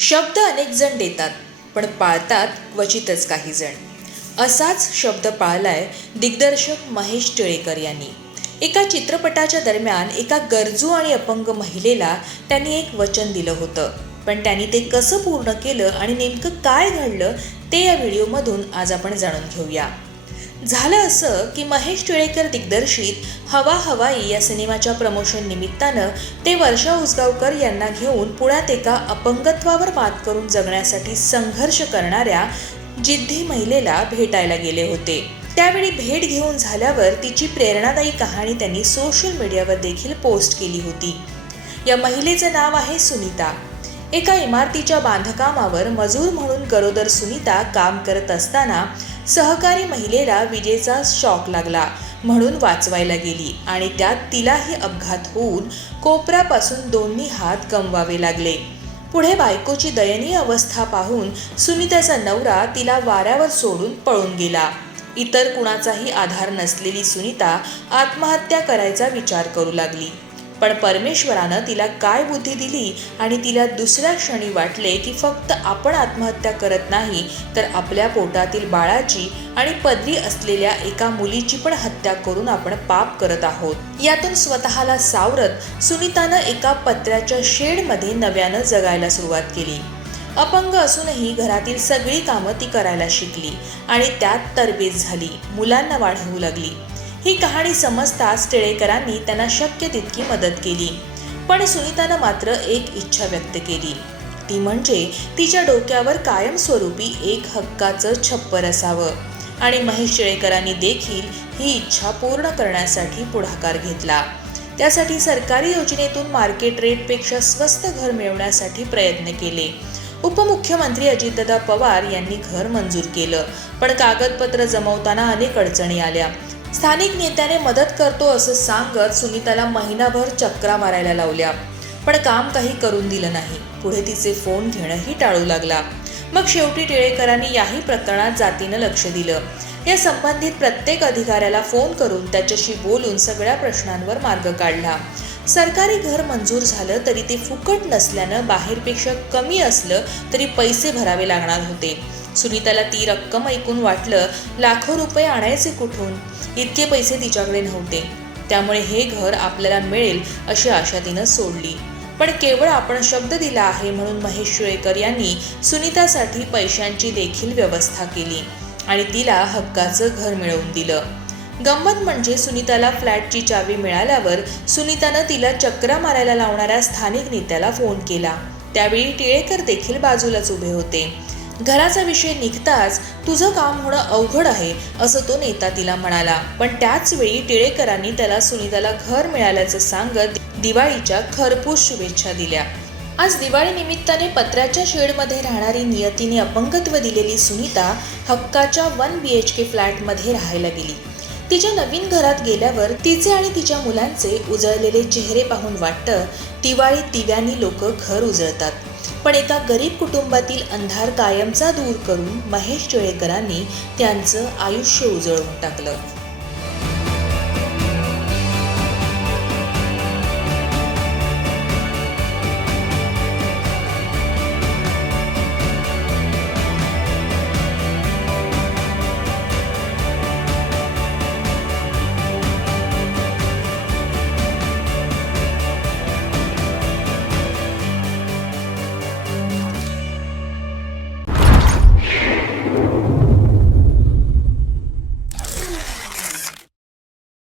शब्द अनेक जण देतात, पण पाळतात क्वचितच काही जण. असाच शब्द पाळलाय दिग्दर्शक महेश टिळेकर यांनी. एका चित्रपटाच्या दरम्यान एका गरजू आणि अपंग महिलेला त्यांनी एक वचन दिलं होतं, पण त्यांनी ते कसं पूर्ण केलं आणि नेमकं काय घडलं ते या व्हिडिओमधून आज आपण जाणून घेऊया. झालं असं की महेश टिळेकर दिग्दर्शित हवा हवाई या सिनेमाच्या प्रमोशन निमित्तानं ते वर्षा उसगावकर यांना घेऊन पुण्यात एका अपंगत्वावर मात करून जगण्यासाठी संघर्ष करणाऱ्या जिद्दी महिलेला भेटायला गेले होते. त्यावेळी भेट घेऊन झाल्यावर तिची प्रेरणादायी कहाणी त्यांनी सोशल मीडियावर देखील पोस्ट केली होती. या महिलेचं नाव आहे सुनीता. एका इमारतीच्या बांधकामावर मजूर म्हणून गरोदर सुनीता काम करत असताना सहकारी महिलेला विजेचा शॉक लागला म्हणून वाचवायला गेली आणि त्यात तिलाही अपघात होऊन कोपरापासून दोन्ही हात गमवावे लागले. पुढे बायकोची दयनीय अवस्था पाहून सुनीताचा नवरा तिला वाऱ्यावर सोडून पळून गेला. इतर कुणाचाही आधार नसलेली सुनीता आत्महत्या करायचा विचार करू लागली. पण परमेश्वरानं तिला काय बुद्धी दिली आणि तिला दुसऱ्या क्षणी वाटले की फक्त आपण आत्महत्या करत नाही तर आपल्या पोटातील बाळाची आणि पदरी असलेल्या एका मुलीची पण हत्या करून आपण पाप करत आहोत. यातून स्वतःला सावरत सुनीतानं एका पत्र्याच्या शेडमध्ये नव्यानं जगायला सुरुवात केली. अपंग असूनही घरातील सगळी कामं ती करायला शिकली आणि त्यात तरबेज झाली, मुलांना वाढवू लागली. ही कहाणी समजताच टिळेकरांनी त्यांना शक्य तितकी मदत केली. पण सुनीतानं मात्र एक इच्छा व्यक्त केली, ती म्हणजे तिच्या डोक्यावर कायमस्वरूपी एक हक्काचं छप्पर असावं. आणि महेश टिळेकरांनी देखील ही इच्छा पूर्ण करण्यासाठी पुढाकार घेतला. त्यासाठी सरकारी योजनेतून मार्केट रेटपेक्षा स्वस्त घर मिळवण्यासाठी प्रयत्न केले. उपमुख्यमंत्री अजितदादा पवार यांनी घर मंजूर केलं, पण कागदपत्र जमवताना अनेक अडचणी आल्या. स्थानिक नेत्याने मदत करतो असं सांगत सुनीताला महिनाभर चक्रा मारायला लावल्या, पण काम काही करून दिलं नाही. पुढे तिचे फोन घेणंही टाळू लागला. मग शेवटी टिळेकरांनी याही प्रकरणात जातीनं लक्ष दिलं. या संबंधित प्रत्येक अधिकाऱ्याला फोन करून त्याच्याशी बोलून सगळ्या प्रश्नांवर मार्ग काढला. सरकारी घर मंजूर झालं तरी ते फुकट नसल्यानं बाहेरपेक्षा कमी असलं तरी पैसे भरावे लागणार होते. सुनीताला ती रक्कम ऐकून वाटलं लाखो रुपये आणायचे कुठून. इतके पैसे तिच्याकडे नव्हते. त्यामुळे हे घर आपल्याला मिळेल अशी आशा तिनं सोडली. पण केवळ आपण शब्द दिला आहे म्हणून महेश टिळेकर यांनी सुनीतासाठी पैशांची देखील व्यवस्था केली आणि तिला हक्काचं घर मिळवून दिलं. गंमत म्हणजे सुनीताला फ्लॅटची चावी मिळाल्यावर सुनीतानं तिला चक्रा मारायला लावणाऱ्या स्थानिक नेत्याला फोन केला. त्यावेळी टिळेकर देखील बाजूलाच उभे होते. घराचा विषय निघताच तुझं काम होणं अवघड आहे असं तो नेता तिला म्हणाला. पण त्याच वेळी टिळेकरांनी त्याला सुनीताला घर मिळाल्याचं सांगत दिवाळीच्या खरपूस शुभेच्छा दिल्या. आज दिवाळी निमित्ताने पत्र्याच्या शेडमध्ये राहणारी नियतीने अपंगत्व दिलेली सुनीता हक्काच्या 1 BHK फ्लॅटमध्ये राहायला गेली. तिच्या नवीन घरात गेल्यावर तिचे आणि तिच्या मुलांचे उजळलेले चेहरे पाहून वाटतं दिवाळीत दिव्यांनी लोक घर उजळतात. पण एका गरीब कुटुंबातील अंधार कायमचा दूर करून महेश टिळेकरांनी त्यांचं आयुष्य उजळवून टाकलं.